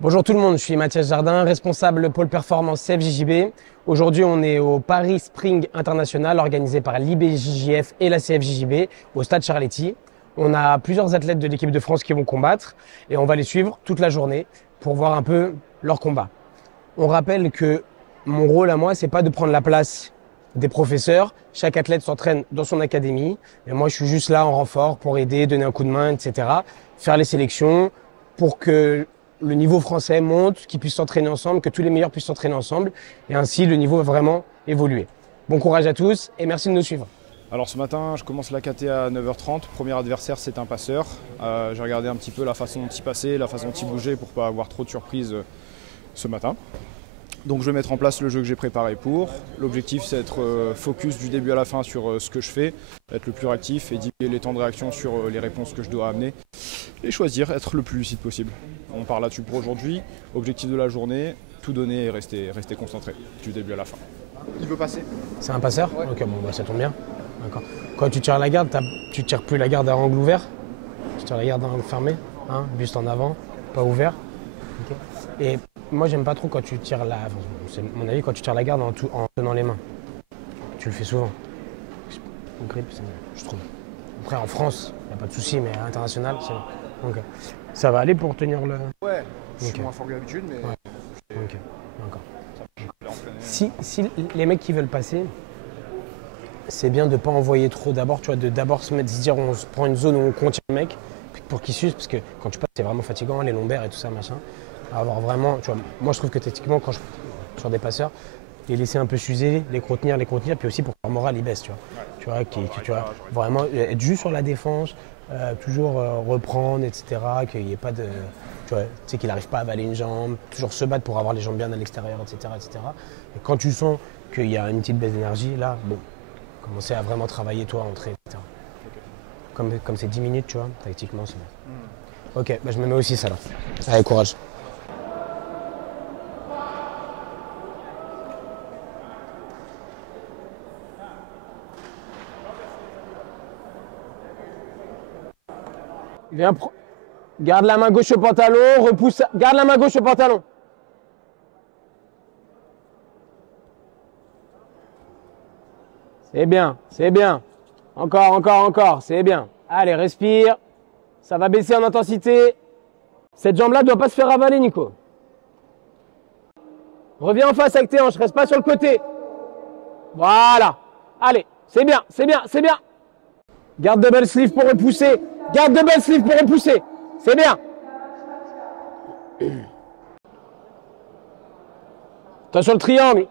Bonjour tout le monde, je suis Mathias Jardin, responsable pôle performance CFJJB. Aujourd'hui, on est au Paris Spring International organisé par l'IBJJF et la CFJJB au stade Charletti. On a plusieurs athlètes de l'équipe de France qui vont combattre et on va les suivre toute la journée pour voir un peu leur combat. On rappelle que mon rôle à moi, c'est pas de prendre la place des professeurs. Chaque athlète s'entraîne dans son académie et moi, je suis juste là en renfort pour aider, donner un coup de main, etc. Faire les sélections pour que le niveau français monte, qu'ils puissent s'entraîner ensemble, que tous les meilleurs puissent s'entraîner ensemble. Et ainsi, le niveau va vraiment évoluer. Bon courage à tous et merci de nous suivre. Alors ce matin, je commence la KT à 9h30. Premier adversaire, c'est un passeur. J'ai regardé un petit peu la façon dont il passait, la façon dont il bougeait pour ne pas avoir trop de surprises ce matin. Donc je vais mettre en place le jeu que j'ai préparé pour. L'objectif, c'est d'être focus du début à la fin sur ce que je fais, être le plus réactif et diminuer les temps de réaction sur les réponses que je dois amener et choisir, être le plus lucide possible. On part là-dessus pour aujourd'hui. Objectif de la journée, tout donner et rester concentré du début à la fin. Il veut passer. C'est un passeur? Ouais. Ok, bon, bah, ça tombe bien. D'accord. Quand tu tires la garde, tu tires plus la garde à angle ouvert? Tu tires la garde à angle fermé, hein, buste en avant, pas ouvert. Okay. Et moi, j'aime pas trop quand tu tires la... Enfin, c'est mon avis, quand tu tires la garde en tenant les mains. Tu le fais souvent. Au grip, c'est mieux, je trouve. Après, en France, il n'y a pas de souci, mais à l'international, c'est... Okay. Ça va aller pour tenir le... Ouais, je suis Okay. moins fort que d'habitude, mais Ouais. Ok, d'accord. en plein air. Si les mecs qui veulent passer, c'est bien de ne pas envoyer trop d'abord, tu vois, de d'abord se dire on se prend une zone où on contient le mec pour qu'il s'use, parce que quand tu passes, c'est vraiment fatigant, les lombaires et tout ça, machin. Avoir vraiment, tu vois, moi je trouve que techniquement, quand je sur des passeurs, les laisser un peu s'user, les contenir, puis aussi pour que leur morale il baisse, tu vois. Ouais. Tu vois, tu vois, vraiment être juste sur la défense, toujours reprendre, etc. Qu'il n'y ait pas de. Tu vois, tu sais qu'il n'arrive pas à avaler une jambe, toujours se battre pour avoir les jambes bien à l'extérieur, etc., etc. Et quand tu sens qu'il y a une petite baisse d'énergie, là, bon, commencer à vraiment travailler toi, entrer, etc. Okay. Comme c'est 10 minutes, tu vois, tactiquement, c'est bon. Ok, bah je me mets aussi ça là. Allez, courage. Viens, garde la main gauche au pantalon, repousse, garde la main gauche au pantalon. C'est bien, c'est bien. Encore, encore, encore, c'est bien. Allez, respire. Ça va baisser en intensité. Cette jambe-là ne doit pas se faire avaler, Nico. Reviens en face avec tes hanches, reste pas sur le côté. Voilà. Allez, c'est bien, c'est bien, c'est bien. Garde double sleeve pour repousser. Garde double sleeve pour repousser. C'est bien. Attention le triangle.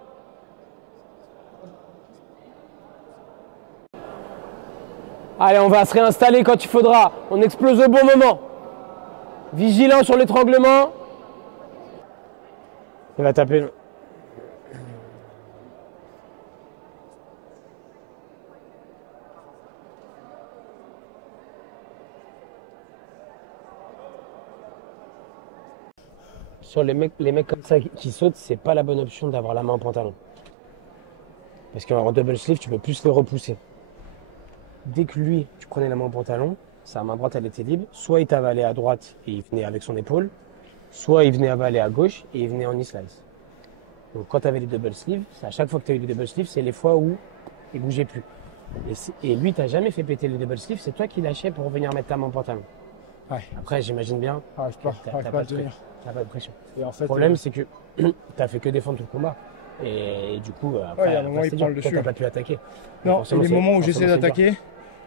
Allez, on va se réinstaller quand il faudra. On explose au bon moment. Vigilant sur l'étranglement. Il va taper. Sur les mecs comme ça qui sautent, c'est pas la bonne option d'avoir la main en pantalon. Parce qu'en double sleeve, tu peux plus le repousser. Dès que lui, tu prenais la main en pantalon, sa main droite, elle était libre. Soit il t'avalait à droite et il venait avec son épaule, soit il venait avaler à gauche et il venait en e-slice. Donc quand tu avais les double sleeves, à chaque fois que tu as eu les double sleeves, c'est les fois où il bougeait plus. Et lui, tu n'as jamais fait péter les double sleeves, c'est toi qui lâchais pour venir mettre ta main en pantalon. Ouais. Après, j'imagine bien, T'as pas de tenir. t'as pas de pression. Et en fait, Le problème, c'est que tu as fait que défendre tout le combat. Et du coup, après, il y a un moment, il prend le dessus. tu n'as pas pu attaquer. non, et Forcément, les c'est- moments où forcément, j'essaie c'est dur. d'attaquer,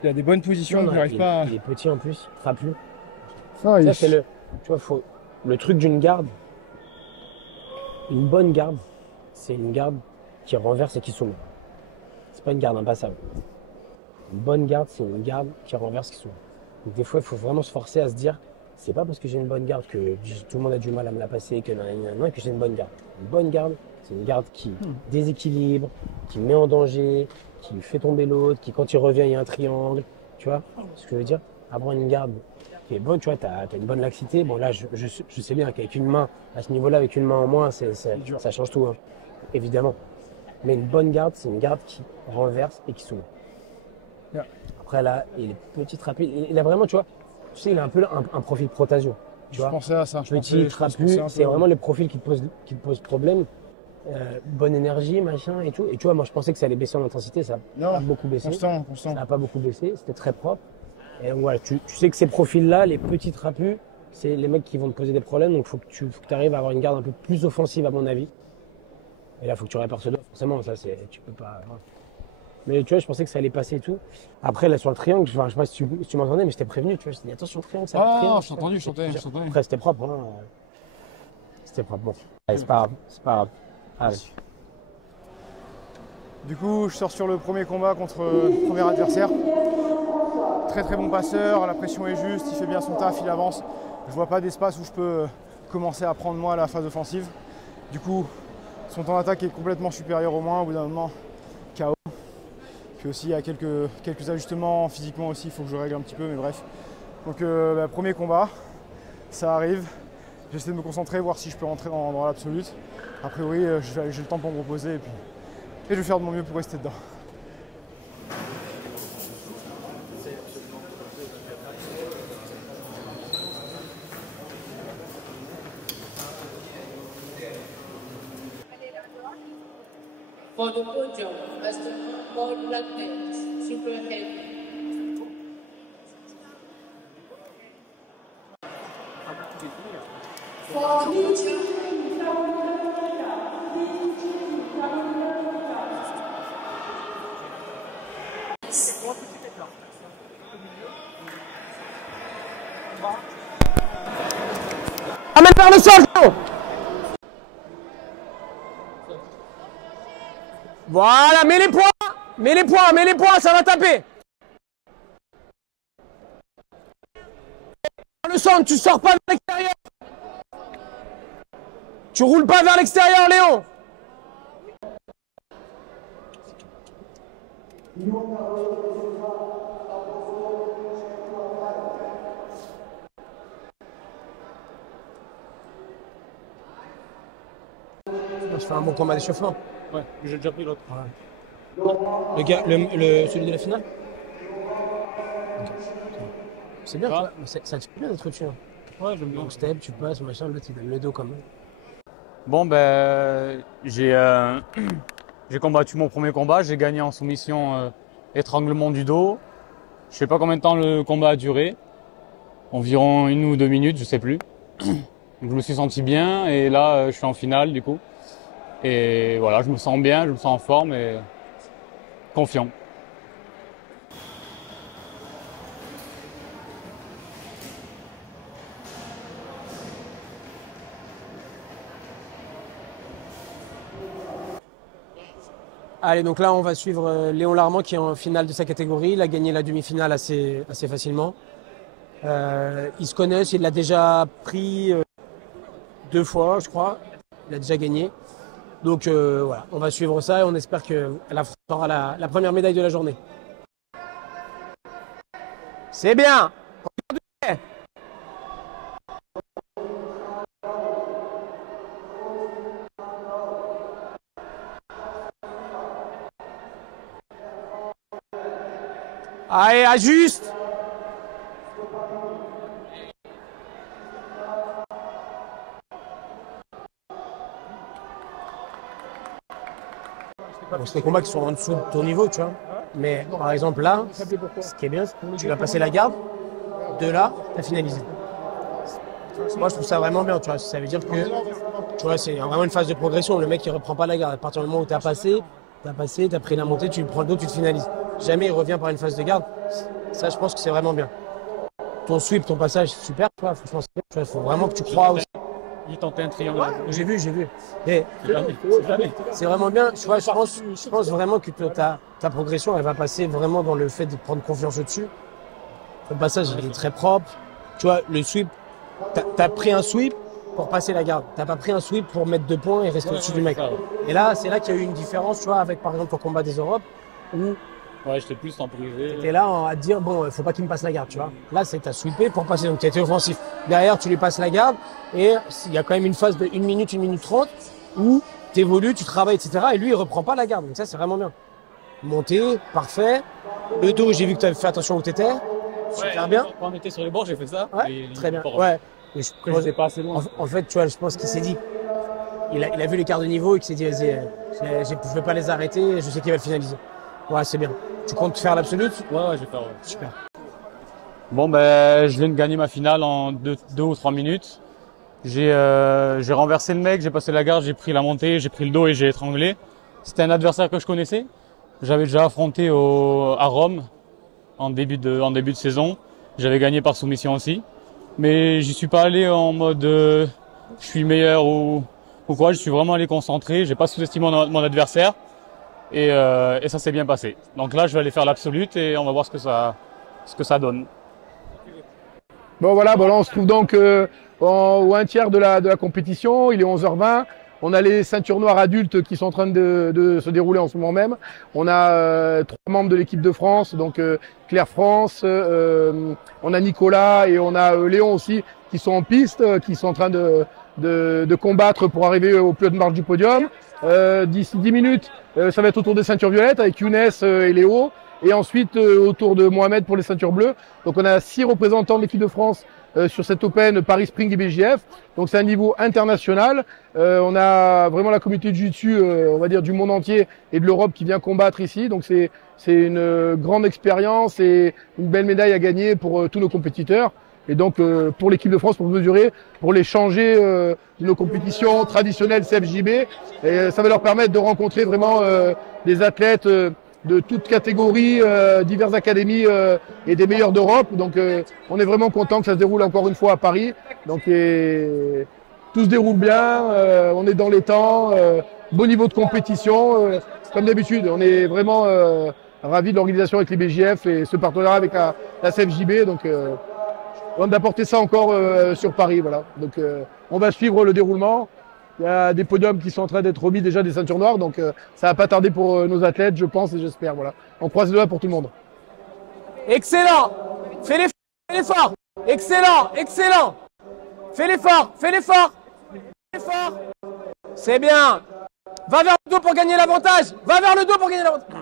il y a des bonnes positions, Non, je n'arrive pas à. il est petit en plus, il frappe plus. Ah, Ça, c'est tu vois, le truc d'une garde. Une bonne garde, c'est une garde qui renverse et qui soumet. C'est pas une garde impassable. Une bonne garde, c'est une garde qui renverse et qui soumet. Donc des fois, il faut vraiment se forcer à se dire, c'est pas parce que j'ai une bonne garde que tout le monde a du mal à me la passer, que j'ai une bonne garde. Une bonne garde, c'est une garde qui déséquilibre, qui met en danger, qui fait tomber l'autre, qui quand il revient, il y a un triangle. Tu vois ce que je veux dire? Avoir une garde qui est bonne, tu vois, t'as une bonne laxité. Bon là, je sais bien qu'avec une main, à ce niveau-là, avec une main en moins, ça change tout, hein, évidemment. Mais une bonne garde, c'est une garde qui renverse et qui soumet. Yeah. Après là, il est petit, rapide. Il a vraiment, tu vois, tu sais, il a un peu un profil Protasio. Tu Je vois, pensais à ça. petit, trapu, c'est vraiment les profils qui te posent problème. Bonne énergie, machin et tout. Et tu vois, moi je pensais que ça allait baisser en intensité, ça n'a pas beaucoup baissé. Constant. Ça n'a pas beaucoup baissé, c'était très propre. Et voilà, tu sais que ces profils-là, les petits trapus, c'est les mecs qui vont te poser des problèmes, donc faut que tu arrives à avoir une garde un peu plus offensive à mon avis. Et là, il faut que tu répares ce dos, forcément, ça c'est, tu peux pas. Ouais. Mais tu vois, je pensais que ça allait passer et tout. Après, là sur le triangle, je sais pas si tu m'entendais, mais je t'ai prévenu, tu vois, je t'ai dit attention, le triangle, ça va. Ah, je t'ai entendu, je t'entendais. Après, c'était propre, hein. C'était propre, bon. Allez, c'est pas grave, c'est pas grave. Allez. Du coup, je sors sur le premier combat contre le premier adversaire. Très très bon passeur, la pression est juste, il fait bien son taf, il avance. Je vois pas d'espace où je peux commencer à prendre moi la phase offensive. Du coup, son temps d'attaque est complètement supérieur au moins, au bout d'un moment, KO. Puis aussi, il y a quelques ajustements physiquement aussi, il faut que je règle un petit peu, mais bref. Donc, premier combat, ça arrive. J'essaie de me concentrer, voir si je peux rentrer dans l'absolute. A priori, j'ai le temps pour me reposer et je vais faire de mon mieux pour rester dedans. For the podium, Mr. Paul Blackness, super heavy. For the Amène vers le sol, Léo. Voilà, mets les points, ça va taper. Le centre, tu sors pas vers l'extérieur. Tu roules pas vers l'extérieur, Léon. Je fais un bon combat d'échauffement. Ouais, j'ai déjà pris l'autre. Le gars, celui de la finale. C'est bien, Ah. ça te fait bien d'être au-dessus. Hein. Ouais, j'aime bien. Donc step, tu passes, machin, l'autre il donne le dos quand même. Bon, ben, j'ai combattu mon premier combat, j'ai gagné en soumission étranglement du dos. Je sais pas combien de temps le combat a duré, environ 1 ou 2 minutes, je sais plus. Donc, je me suis senti bien et là, je suis en finale du coup. Et voilà, je me sens bien, je me sens en forme et confiant. Allez, donc là, on va suivre Léon Larmand qui est en finale de sa catégorie. Il a gagné la demi-finale assez facilement. Ils se connaissent, il l'a déjà pris 2 fois, je crois. Il a déjà gagné. Donc voilà, on va suivre ça et on espère qu'elle aura la première médaille de la journée. C'est bien. Allez, ajuste. Bon, c'est des combats qui sont en dessous de ton niveau, tu vois. Mais par exemple là, ce qui est bien, tu vas passer la garde. De là, tu as finalisé. Moi, je trouve ça vraiment bien, tu vois. Ça veut dire que, tu vois, c'est vraiment une phase de progression. Le mec, il reprend pas la garde. À partir du moment où tu as passé, tu as pris la montée, tu prends le dos, tu te finalises. Jamais il revient par une phase de garde. Ça, je pense que c'est vraiment bien. Ton sweep, ton passage, c'est super, tu vois. Franchement, c'est bien. Il faut vraiment que tu crois aussi. Il tentait un triangle. J'ai vu. Et Jamais. c'est vraiment bien. Tu vois, je pense vraiment que ta progression, elle va passer vraiment dans le fait de prendre confiance au-dessus. Le passage, il est très propre. Tu vois, le sweep, t'as pris un sweep pour passer la garde. T'as pas pris un sweep pour mettre 2 points et rester au-dessus du mec. Et là, c'est là qu'il y a eu une différence, tu vois, avec par exemple ton combat des Europes, où Ouais, j'étais plus temporisé. t'es là à te dire, bon, faut pas qu'il me passe la garde, tu vois. Là, c'est t'as sweepé pour passer, donc t'as été offensif. Derrière, tu lui passes la garde, et il y a quand même une phase de 1 minute, 1 minute 30, où t'évolues, tu travailles, etc. Et lui, il reprend pas la garde. Donc ça, c'est vraiment bien. Monté, parfait. Le dos, j'ai vu que tu avais fait attention où t'étais. Super bien. Quand on était sur les bords, j'ai fait ça. Ouais, Et très bien. pas Ouais. Mais je Après, pense- j'étais pas assez loin. en fait, tu vois, je pense qu'il s'est dit. Il a vu l'écart de niveau et qu'il s'est dit, vas-y, je ne vais pas les arrêter, je sais qu'il va le finaliser. Ouais, c'est bien. Tu comptes faire l'absolute? Ouais, je vais faire. Ouais. Super. Bon, ben, je viens de gagner ma finale en 2 ou 3 minutes. J'ai renversé le mec, j'ai passé la garde, j'ai pris la montée, j'ai pris le dos et j'ai étranglé. C'était un adversaire que je connaissais. J'avais déjà affronté à Rome en début de saison. J'avais gagné par soumission aussi. Mais j'y suis pas allé en mode je suis meilleur ou quoi. Je suis vraiment allé concentré. J'ai pas sous-estimé mon adversaire. Et ça s'est bien passé. Donc là, je vais aller faire l'absolute et on va voir ce que ça donne. Bon voilà, bon, là on se trouve donc au 1/3 de la compétition, il est 11h20. On a les ceintures noires adultes qui sont en train de se dérouler en ce moment même. On a 3 membres de l'équipe de France, donc Claire France, on a Nicolas et on a Léon aussi qui sont en piste, qui sont en train de combattre pour arriver au plus haute marche du podium. D'ici 10 minutes, ça va être autour des ceintures violettes avec Younes et Léo. Et ensuite, autour de Mohamed pour les ceintures bleues. Donc, on a 6 représentants de l'équipe de France sur cette Open Paris Spring IBJF. Donc, c'est un niveau international. On a vraiment la communauté de jiu-jitsu, on va dire, du monde entier et de l'Europe qui vient combattre ici. Donc, c'est une grande expérience et une belle médaille à gagner pour tous nos compétiteurs. Et donc, pour l'équipe de France, pour mesurer, pour les changer de nos compétitions traditionnelles CFJB. Et ça va leur permettre de rencontrer vraiment des athlètes de toutes catégories, diverses académies et des meilleurs d'Europe. Donc on est vraiment content que ça se déroule encore une fois à Paris. Donc tout se déroule bien, on est dans les temps, bon niveau de compétition. Comme d'habitude, on est vraiment ravis de l'organisation avec l'IBJF et ce partenariat avec la CFJB. Donc on a apporté ça encore sur Paris. Voilà. Donc on va suivre le déroulement. Il y a des podiums qui sont en train d'être remis déjà des ceintures noires, donc ça va pas tarder pour nos athlètes, je pense et j'espère. Voilà. On croise les doigts pour tout le monde. Excellent. Fais l'effort. Excellent, excellent. Fais l'effort, fais l'effort. Fais l'effort. C'est bien. Va vers le dos pour gagner l'avantage. Va vers le dos pour gagner l'avantage.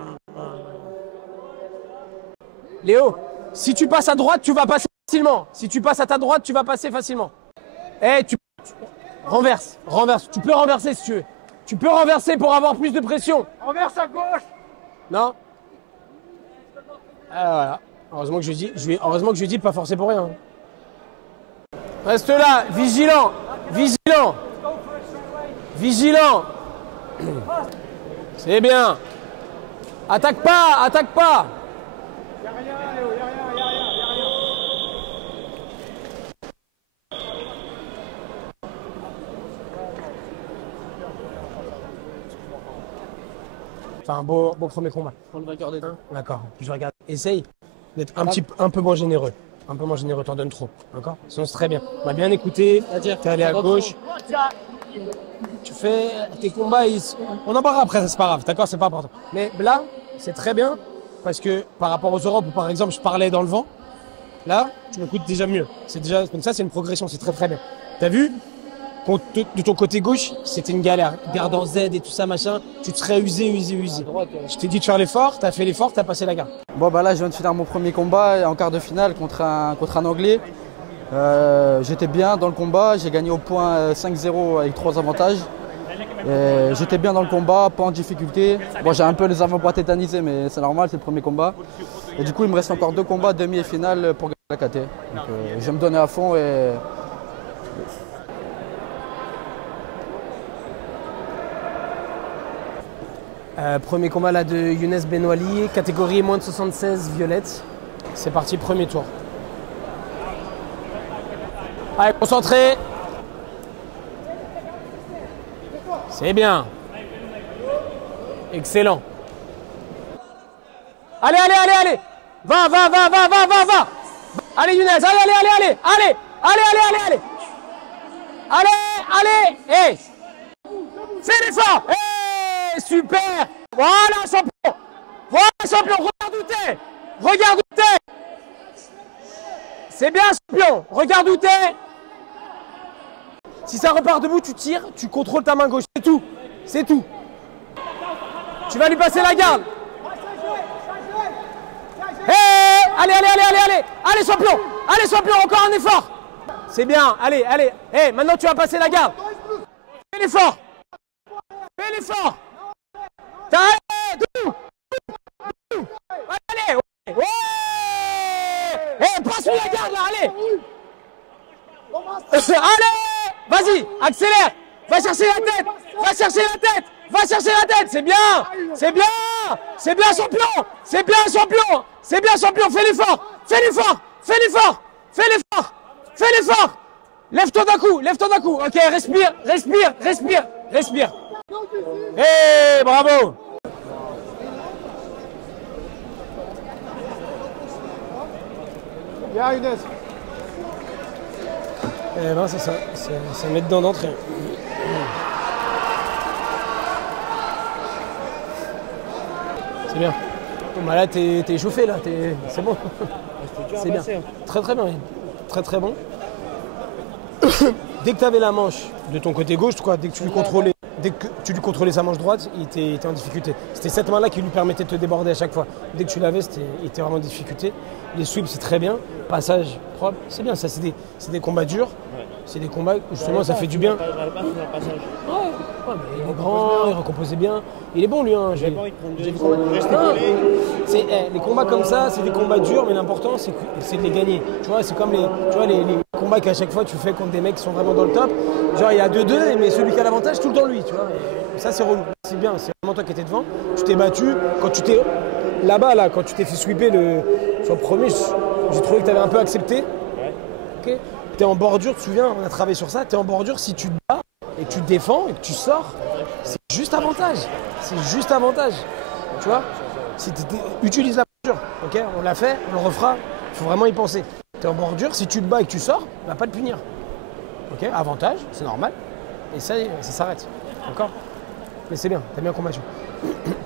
Léo, si tu passes à droite, tu vas passer facilement. Si tu passes à ta droite, tu vas passer facilement. Renverse. Tu peux renverser si tu veux. Tu peux renverser pour avoir plus de pression. Renverse à gauche. Non. Voilà. Heureusement que je lui dis de pas forcer pour rien. Reste là, vigilant. C'est bien. Attaque pas. Enfin, beau premier combat. On le regarder. D'accord. Je regarde. Essaye d'être un peu moins généreux. Un peu moins généreux, t'en donnes trop. D'accord? Sinon, c'est très bien. On m'a bien écouté. T'es allé à gauche. Tu fais tes combats. On en parlera après, ça c'est pas grave. D'accord? C'est pas important. Mais là, c'est très bien parce que par rapport aux Europes où par exemple je parlais dans le vent, là, tu m'écoutes déjà mieux. C'est déjà comme ça, c'est une progression. C'est très très bien. T'as vu? De ton côté gauche, c'était une galère. Garde en Z et tout ça, machin. Tu te serais usé. Je t'ai dit de faire l'effort, t'as fait l'effort, t'as passé la garde. Bon bah là je viens de finir mon premier combat en quart de finale contre un Anglais. J'étais bien dans le combat, j'ai gagné au point 5-0 avec 3 avantages. J'étais bien dans le combat, pas en difficulté. Bon, j'ai un peu les avant-bras tétanisés mais c'est normal, c'est le premier combat. Et du coup il me reste encore 2 combats, demi et finale pour gagner la KT. Donc je vais me donner à fond et... Premier combat là de Younes Benouali, catégorie moins de 76 violette. C'est parti, premier tour. Allez, concentré. C'est bien. Excellent. Allez. Va. Allez Younes, allez. Allez. Hey. Fais l'effort. Hey, super. Voilà champion. Regarde où t'es. C'est bien champion. Regarde où t'es. Si ça repart debout, tu tires, tu contrôles ta main gauche. C'est tout. Tu vas lui passer la garde. Hey. Allez, champion. Encore un effort. C'est bien. Allez, allez. Hey, maintenant tu vas passer la garde. Fais l'effort. Fais l'effort. Allez. Ouais. Hey, passe-lui la garde là, allez. Allez. Vas-y, accélère. Va chercher la tête. Va chercher la tête. Va chercher la tête. C'est bien. C'est bien. C'est bien, champion. C'est bien, champion. C'est bien, champion. Fais l'effort. Fais l'effort. Fais l'effort. Fais l'effort. Fais l'effort. Lève-toi d'un coup. Lève-toi d'un coup. Ok, respire. Respire. Respire. Respire. Hey, bravo. Bien, Younes. Eh ben, c'est ça. C'est mettre dedans d'entrée. C'est bien. Bon, bah là, t'es échauffé, là. C'est bon. C'est bien. Très, très bien. Très, très bon. Dès que tu avais la manche de ton côté gauche, quoi, dès que tu lui contrôlais sa manche droite, il était en difficulté. C'était cette main-là qui lui permettait de te déborder à chaque fois. Dès que tu l'avais, il était vraiment en difficulté. Les sweeps, c'est très bien. Passage propre, c'est bien. Ça, c'est des combats durs. C'est des combats, justement, ça fait du bien. Ouais, mais il est grand, il recomposait bien. Il est bon, lui. Hein. Les combats comme ça, c'est des combats durs, mais l'important, c'est de les gagner. Tu vois, c'est comme les combats qu'à chaque fois tu fais contre des mecs qui sont vraiment dans le top. Genre, il y a 2-2, mais celui qui a l'avantage, tout le temps lui. Tu vois. Et ça, c'est relou. C'est bien, c'est vraiment toi qui étais devant. Tu t'es battu. Quand tu t'es là-bas, là, quand tu t'es fait sweeper sur le premier, j'ai trouvé que tu avais un peu accepté. Okay. Tu es en bordure, tu te souviens, on a travaillé sur ça. Tu es en bordure, si tu te bats et que tu te défends et que tu sors, c'est juste avantage. C'est juste avantage. Tu vois, utilise la bordure. Ok, on l'a fait, on le refera. Il faut vraiment y penser. Tu es en bordure, si tu te bats et que tu sors, on va pas te punir. Ok, avantage, c'est normal. Et ça s'arrête. D'accord. Mais c'est bien, tu as bien combattu.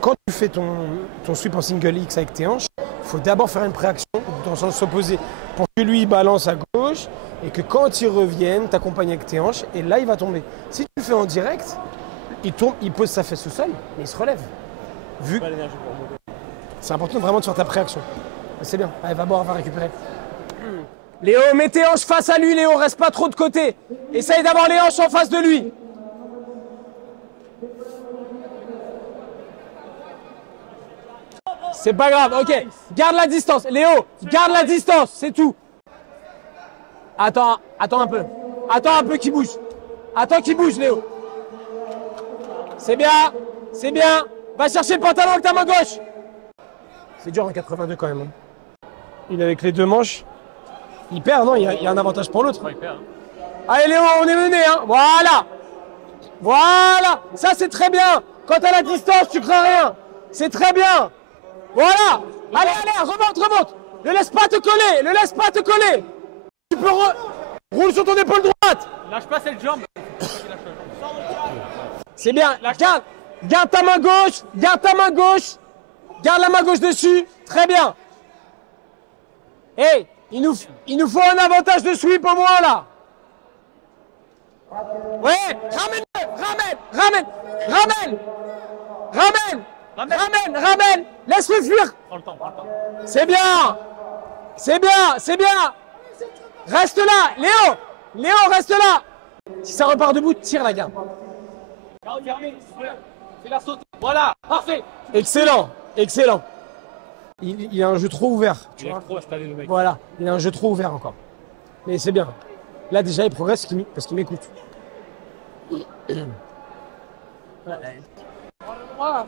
Quand tu fais ton sweep en single X avec tes hanches, il faut d'abord faire une préaction dans le sens opposé pour que lui balance à gauche et que quand il revienne, t'accompagnes avec tes hanches et là il va tomber. Si tu le fais en direct, il tombe, il pose sa fesse au sol, mais il se relève. C'est important vraiment de faire ta préaction. C'est bien, allez, va boire, va récupérer. Léo, mets tes hanches face à lui, Léo, reste pas trop de côté. Essaye d'avoir les hanches en face de lui. C'est pas grave, ok. Garde la distance. Léo, garde la distance, c'est tout. Attends un peu. Attends un peu qu'il bouge. Attends qu'il bouge, Léo. C'est bien, c'est bien. Va chercher le pantalon avec ta main gauche. C'est dur en 82 quand même. Il est avec les deux manches. Il perd, non? Il y a un avantage pour l'autre. Allez Léo, on est mené, hein. Voilà. Voilà. Ça c'est très bien. Quand t'as la distance, tu crains rien. C'est très bien. Voilà. Allez, remonte. Ne laisse pas te coller, ne laisse pas te coller. Tu peux roule sur ton épaule droite. Lâche pas cette jambe. C'est bien. Garde ta main gauche. Garde ta main gauche. Garde la main gauche dessus. Très bien. Hey, il nous faut un avantage de sweep au moins là. Ouais, ramène. Laisse-le fuir. C'est bien. Reste là, Léo, reste là. Si ça repart debout, tire la garde. Voilà, parfait. Excellent. Il a un jeu trop ouvert. Tu vois. Voilà, il a un jeu trop ouvert encore. Mais c'est bien. Là déjà, il progresse parce qu'il m'écoute. Voilà.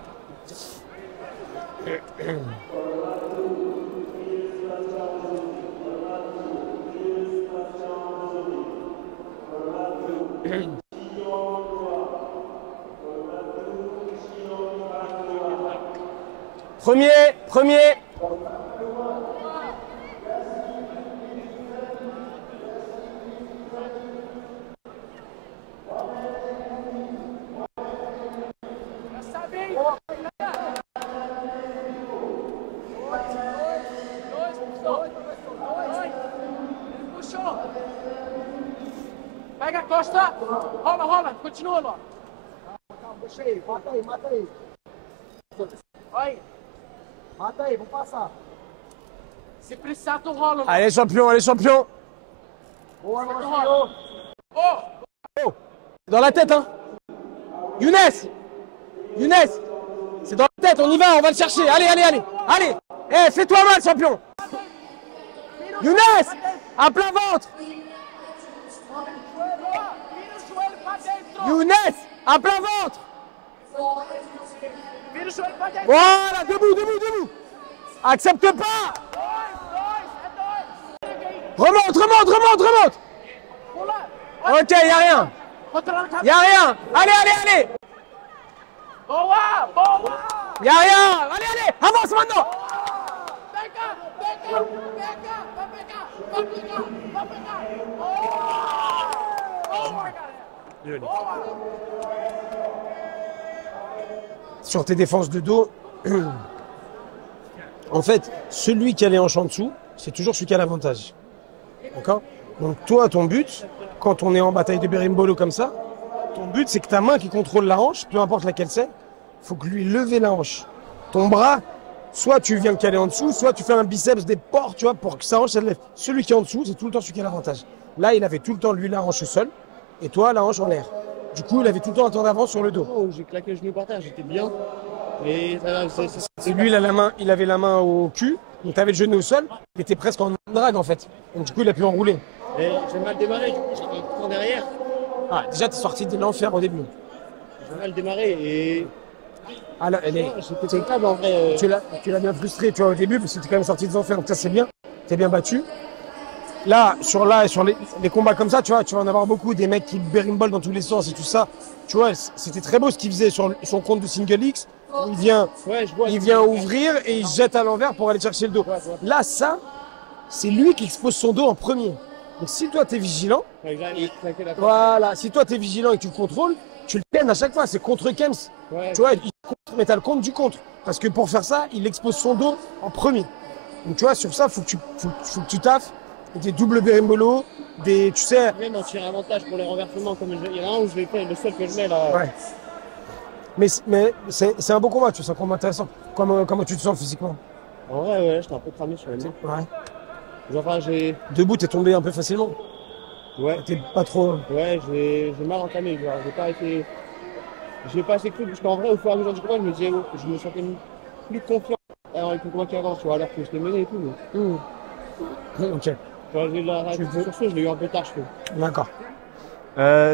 Premier. Pega, Costa. Rola. Continua, lá. Mata aí. Vai. Mata aí, vamos passar. Se precisar, tu rola. Allez champion. Dans la tête, hein. Younes, c'est dans la tête, on y va, on va le chercher. Allez. Allez. Eh, fais-toi mal, champion. Younes, à plein ventre. Younes, à plein ventre. Voilà, debout. Accepte pas. Remonte. Ok, y a rien. Allez. Y a rien. Allez, avance maintenant. Sur tes défenses de dos, en fait, celui qui a les hanches en dessous, c'est toujours celui qui a l'avantage. D'accord? Donc toi, ton but, quand on est en bataille de berimbolo comme ça, ton but c'est que ta main qui contrôle la hanche, peu importe laquelle c'est, il faut que lui lever la hanche. Ton bras, soit tu viens le caler en dessous, soit tu fais un biceps des ports, tu vois, pour que sa hanche elle lève. Celui qui est en dessous, c'est tout le temps celui qui a l'avantage. Là, il avait tout le temps lui la hanche seule, et toi la hanche en l'air. Du coup, il avait tout le temps un temps d'avance sur le dos. Oh, j'ai claqué le genou par terre, j'étais bien. Et Et lui, il avait la main au cul, donc tu avais le genou au sol, il était presque en drague en fait. Donc du coup, il a pu enrouler. Et j'ai mal démarré, du coup, j'ai un coup en derrière. Ah, déjà, tu es sorti de l'enfer au début. J'ai mal démarré et. Ah là, elle est. J'étais câble en vrai. Tu l'as bien frustré, tu vois, au début, parce que tu es quand même sorti des enfers, donc ça c'est bien. Tu es bien battu. Là, sur les combats comme ça, tu vas en avoir beaucoup, des mecs qui berimbol dans tous les sens et tout ça. Tu vois, c'était très beau ce qu'il faisait sur son compte de Single X. Il vient ouvrir et il se jette à l'envers pour aller chercher le dos. Là, ça, c'est lui qui expose son dos en premier. Donc si toi, tu es vigilant, voilà, si toi, tu es vigilant et que tu le contrôles, tu le kennes à chaque fois. C'est contre Kems. Ouais. Tu vois, il contre, mais tu as le contre du contre. Parce que pour faire ça, il expose son dos en premier. Donc tu vois, sur ça, faut que tu taffes. Des doubles berimbolo, tu sais. Même en tir avantage pour les renversements, comme il y en a un où je l'ai fait, le seul que je mets là. Ouais. Mais c'est un beau combat, tu vois, c'est un combat intéressant. Comment tu te sens physiquement? En vrai, ouais, j'étais un peu cramé sur les mains. Ouais. Enfin, j'ai. Debout, t'es tombé un peu facilement. Ouais. T'es pas trop. Ouais, j'ai mal entamé, genre, j'ai pas assez cru, parce qu'en vrai, au fur et à mesure du combat, je me sentais plus confiant avec le combat qui avance, tu vois, alors que je l'ai mené et tout. Mais... Ok. Genre, sur ce, je l'ai eu un peu tard, je trouve. D'accord.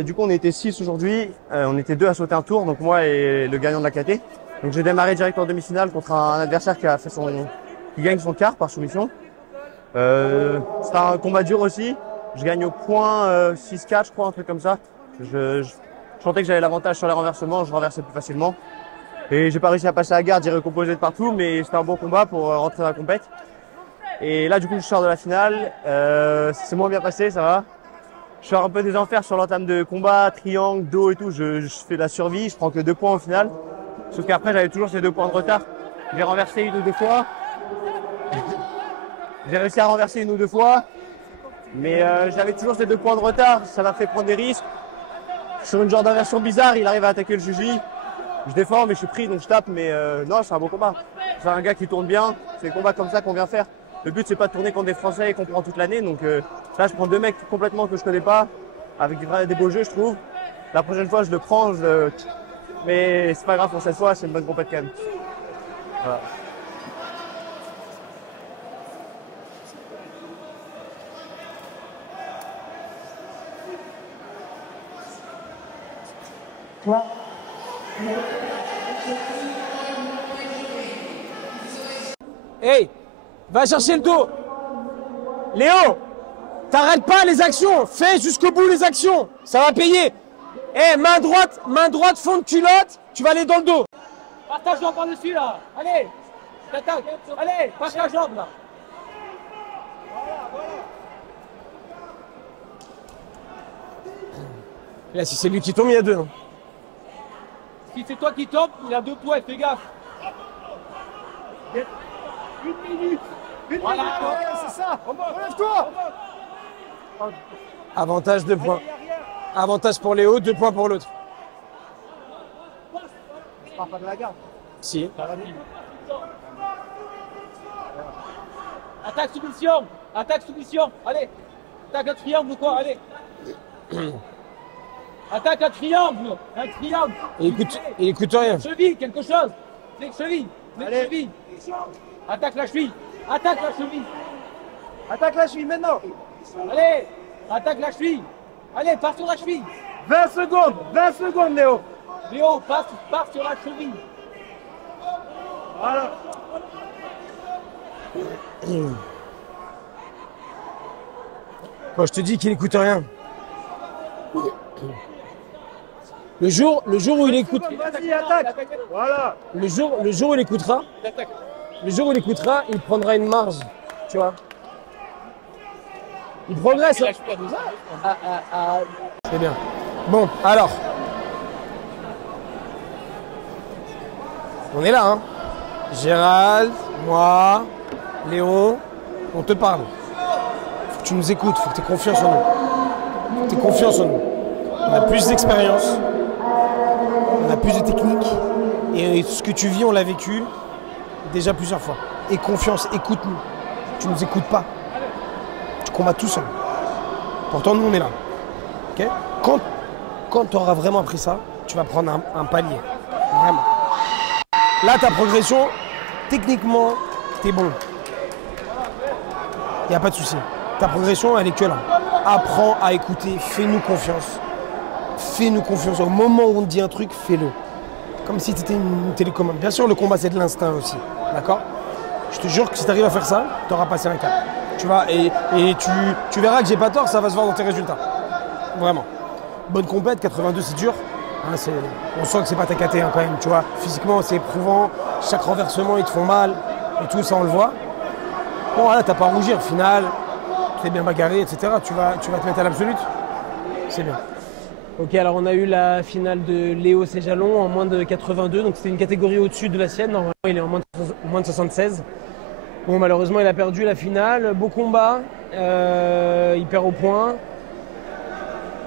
Du coup, on était 6 aujourd'hui. On était 2 à sauter un tour, donc moi et le gagnant de la KT. Donc j'ai démarré direct en demi-finale contre un adversaire qui gagne son quart par soumission. C'était un combat dur aussi. Je gagne au point 6-4, je crois, un truc comme ça. Je sentais que j'avais l'avantage sur les renversements, je renversais plus facilement. Et j'ai pas réussi à passer la garde, j'ai recomposé de partout, mais c'était un bon combat pour rentrer dans la compète. Et là, du coup, je sors de la finale. C'est moins bien passé, ça va. Je sors un peu des enfers sur l'entame de combat, triangle, dos et tout. Je fais de la survie, je prends que 2 points au final. Sauf qu'après, j'avais toujours ces 2 points de retard. J'ai renversé 1 ou 2 fois. J'ai réussi à renverser 1 ou 2 fois. Mais j'avais toujours ces 2 points de retard. Ça m'a fait prendre des risques. Sur une genre d'inversion bizarre, il arrive à attaquer le juji. Je défends, mais je suis pris, donc je tape. Mais non, c'est un bon combat. C'est un gars qui tourne bien. C'est des combats comme ça qu'on vient faire. Le but, c'est pas de tourner contre des Français qu'on prend toute l'année. Donc là, je prends 2 mecs complètement que je connais pas, avec des beaux jeux, je trouve. La prochaine fois, je le prends. Mais c'est pas grave pour cette fois, c'est une bonne compète quand même. Voilà. Hey, va chercher le dos. Léo, t'arrêtes pas les actions. Fais jusqu'au bout les actions. Ça va payer. Hey, main droite, fond de culotte. Tu vas aller dans le dos. Passe ta jambe par-dessus là. Allez. T'attaques. Allez, passe ta jambe là. Là, si c'est lui qui tombe, il y a 2. Hein. Si c'est toi qui tombes, il a 2 points, fais gaffe. 1 minute. Voilà. C'est ça. Relève-toi. Avantage 2 points. Avantage pour Léo, 2 points pour l'autre. Je pars pas de la garde. Si. Attaque soumission. Attaque soumission. Allez. Attaque un triangle ou quoi? Allez. Attaque un triangle. Un triangle. Il écoute rien. Cheville, quelque chose. Les chevilles. Les chevilles. Attaque la cheville. Attaque la cheville. Attaque la cheville maintenant. Allez. Attaque la cheville. Allez, pars sur la cheville. 20 secondes, Léo. Léo, pars sur la cheville. Voilà. Quand je te dis qu'il écoute rien. Le jour où il écoute. Vas-y, attaque. Voilà. Le jour où il écoutera. Il prendra une marge. Tu vois. Il progresse. C'est bien. Bon, alors. On est là, hein. Gérald, moi, Léon, on te parle. Faut que tu nous écoutes, faut que tu aies confiance en nous. On a plus d'expérience, on a plus de technique, et ce que tu vis, on l'a vécu déjà plusieurs fois. Et confiance, écoute-nous. Tu nous écoutes pas. Tu combats tout seul. Pourtant, nous, on est là. Okay, quand tu auras vraiment appris ça, tu vas prendre un palier. Vraiment. Là, ta progression, techniquement, t'es bon. Il n'y a pas de souci. Ta progression, elle est que là. Apprends à écouter, fais-nous confiance. Fais-nous confiance. Au moment où on te dit un truc, fais-le. Comme si tu étais une télécommande. Bien sûr, le combat, c'est de l'instinct aussi. D'accord? Je te jure que si tu arrives à faire ça, tu auras passé un cap. Tu vois, et tu verras que j'ai pas tort, ça va se voir dans tes résultats. Vraiment. Bonne compète, 82, c'est dur. Hein, on sent que c'est pas ta KT quand même, tu vois. Physiquement, c'est éprouvant. Chaque renversement, ils te font mal. Et tout ça, on le voit. Bon, voilà, t'as pas à rougir. Final, tu es bien bagarré, etc. Tu vas te mettre à l'absolute. C'est bien. Ok, alors on a eu la finale de Léo Séjalon en moins de 82. Donc c'était une catégorie au-dessus de la sienne. Normalement, il est en moins de 76. Bon, malheureusement, il a perdu la finale. Beau combat. Il perd au point.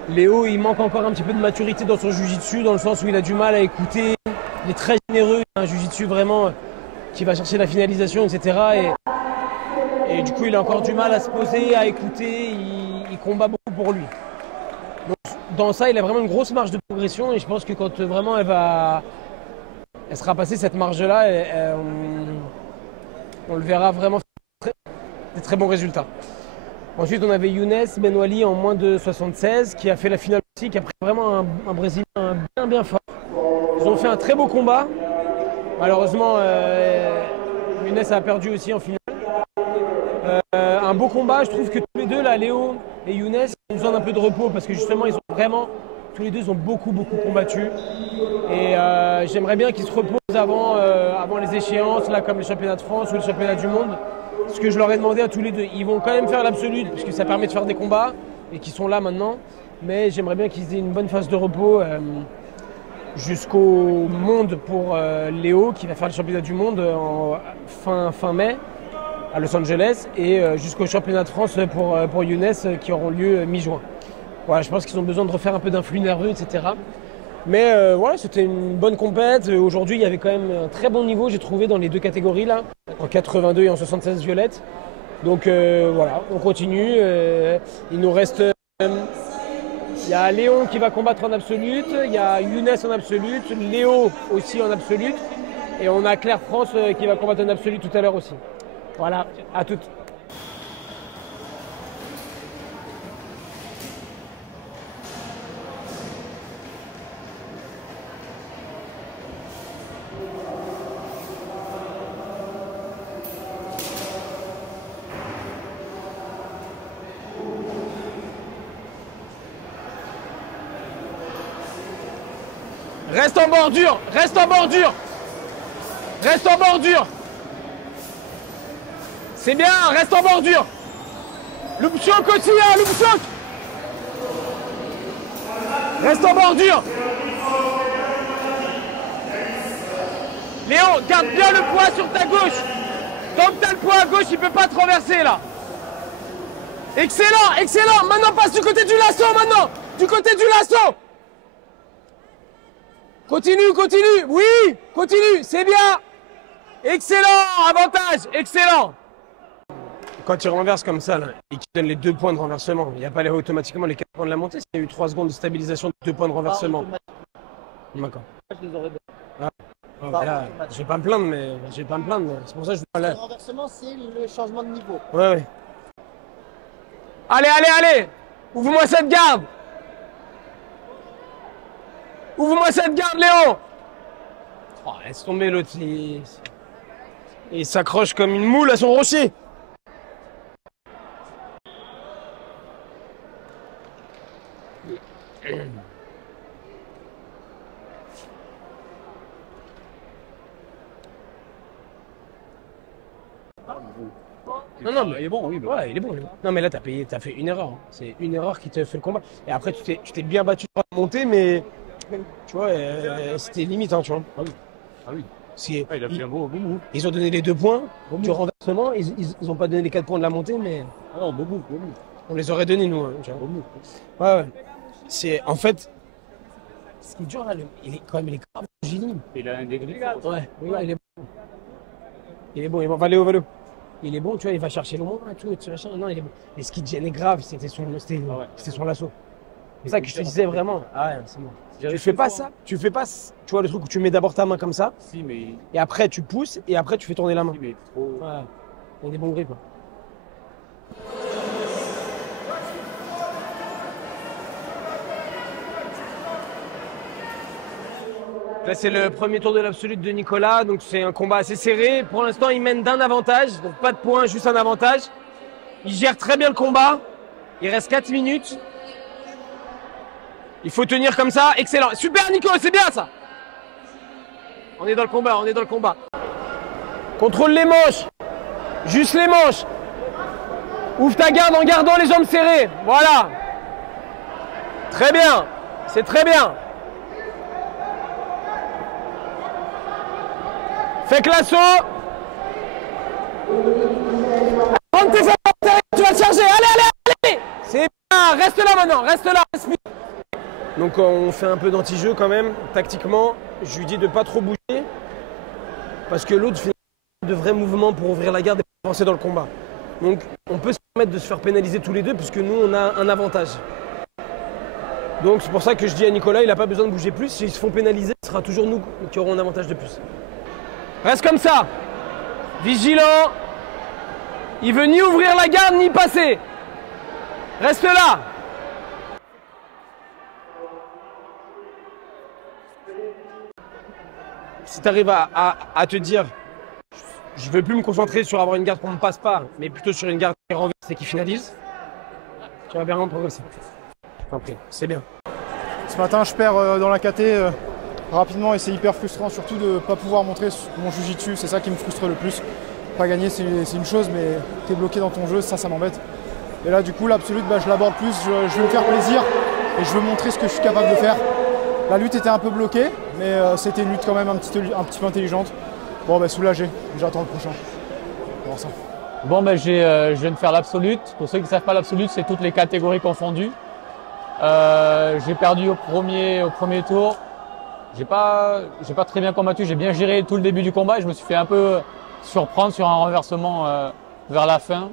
Léo, il manque encore un petit peu de maturité dans son jiu-jitsu, dans le sens où il a du mal à écouter. Il est très généreux, il a un jiu-jitsu vraiment qui va chercher la finalisation, etc. Et du coup, il a encore du mal à se poser, à écouter. Il combat beaucoup pour lui. Donc, dans ça, il a vraiment une grosse marge de progression. Et je pense que quand vraiment elle sera passée cette marge-là, on le verra vraiment faire des très bons résultats. Ensuite, on avait Younes Benwali en moins de 76 qui a fait la finale aussi, qui a pris vraiment un Brésilien bien fort. Ils ont fait un très beau combat. Malheureusement, Younes a perdu aussi en finale. Un beau combat, je trouve que tous les deux, là, Léo et Younes, ils ont besoin d'un peu de repos parce que justement, ils ont vraiment, tous les deux, ils ont beaucoup combattu. Et j'aimerais bien qu'ils se reposent avant les échéances, là, comme les championnats de France ou les championnats du monde. Ce que je leur ai demandé à tous les deux. Ils vont quand même faire l'absolute puisque ça permet de faire des combats et qu'ils sont là maintenant. Mais j'aimerais bien qu'ils aient une bonne phase de repos jusqu'au monde pour Léo qui va faire le championnat du monde fin mai à Los Angeles et jusqu'au championnat de France pour Younes qui auront lieu mi-juin. Voilà, je pense qu'ils ont besoin de refaire un peu d'influx nerveux, etc. Mais voilà, c'était une bonne compète. Aujourd'hui, il y avait quand même un très bon niveau, j'ai trouvé, dans les deux catégories, là, en 82 et en 76 violette. Donc voilà, on continue. Il nous reste... il y a Léon qui va combattre en absolute, il y a Younes en absolute, Léo aussi en absolute. Et on a Claire France qui va combattre en absolute tout à l'heure aussi. Voilà, à toutes. Reste en bordure, reste en bordure. Reste en bordure. C'est bien, reste en bordure. Loupchok aussi, hein, Loupchok. Reste en bordure. Léo, garde bien le poids sur ta gauche. Tant que t'as le poids à gauche, il peut pas te renverser là. Excellent, excellent. Maintenant, passe du côté du lasso, maintenant. Du côté du lasso. Continue, continue. Oui, continue, c'est bien. Excellent, avantage, excellent. quand il renverse comme ça, là, et qu'il donne les 2 points de renversement, il n'y a pas automatiquement les 4 points de la montée, s'il y a eu 3 secondes de stabilisation de 2 points de renversement. D'accord. Je les aurais Là, je vais pas me plaindre, mais c'est pour ça que je veux Le renversement, c'est le changement de niveau. Ouais. Allez! Ouvre-moi cette garde! Ouvre-moi cette garde, Léon! Oh, laisse tomber l'autre. Il s'accroche comme une moule à son rocher. Non, mais il est bon, oui. ouais, il est bon. Non, mais là, t'as fait une erreur. Hein. C'est une erreur qui te fait le combat. Et après, tu t'es bien battu pour monter, mais tu vois, c'était limite, hein, tu vois. Ah oui. Si, Ah, il a fait un beau move. ils ont donné les 2 points du renversement. Ils ont pas donné les 4 points de la montée, mais Ah non, beau move. on les aurait donnés, nous. Hein, tu vois. Ouais. C'est en fait, ce qui est dur là, il est grave Gilles. Il a un degré. Ouais, il est bon. Il est bon. Va-le. Il est bon, tu vois, il va chercher le moins, tout machin. Non, il est bon. Mais ce qui te gênait grave, c'était son lasso. C'est ça que je te disais vraiment. Ah ouais, c'est bon. Tu fais pas ça. Tu vois le truc où tu mets d'abord ta main comme ça. Si, mais. Et après tu pousses et après tu fais tourner la main. Si, mais trop. Voilà. Il y a des bons grips. Là, c'est le premier tour de l'absolute de Nicolas, donc c'est un combat assez serré. Pour l'instant, il mène d'un avantage, donc pas de points, juste un avantage. Il gère très bien le combat. Il reste 4 minutes. Il faut tenir comme ça, excellent. Super Nico, c'est bien ça. On est dans le combat. Contrôle les manches. Juste les manches. Ouvre ta garde en gardant les jambes serrées. Voilà. Très bien. C'est très bien. Fais que l'assaut. Prends tes affaires, tu vas te charger. Allez. C'est bien. Reste là maintenant. Reste là. Respire. Donc on fait un peu d'anti-jeu quand même, tactiquement. Je lui dis de pas trop bouger. Parce que l'autre fait de vrais mouvements pour ouvrir la garde et avancer dans le combat. Donc on peut se permettre de se faire pénaliser tous les deux puisque nous on a un avantage. Donc c'est pour ça que je dis à Nicolas, il n'a pas besoin de bouger plus. S'ils se font pénaliser, ce sera toujours nous qui aurons un avantage de plus. Reste comme ça. Vigilant. Il veut ni ouvrir la garde ni passer. Reste là. Si tu arrives à te dire, je ne veux plus me concentrer sur avoir une garde qu'on ne passe pas, mais plutôt sur une garde qui renverse et qui finalise, tu vas bien progresser. C'est bien. Ce matin, je perds dans la KT rapidement et c'est hyper frustrant, surtout de ne pas pouvoir montrer mon jiu-jitsu. C'est ça qui me frustre le plus. Pas gagner, c'est une chose, mais tu es bloqué dans ton jeu, ça m'embête. Et là, du coup, l'absolute, je l'aborde plus, je veux me faire plaisir et je veux montrer ce que je suis capable de faire. La lutte était un peu bloquée, mais c'était une lutte quand même un petit peu intelligente. Bon, soulagé, j'attends le prochain. On va voir ça. Bon, je viens de faire l'absolute. Pour ceux qui ne savent pas, l'absolute, c'est toutes les catégories confondues. J'ai perdu au premier tour. J'ai pas très bien combattu, j'ai bien géré tout le début du combat et je me suis fait un peu surprendre sur un renversement vers la fin.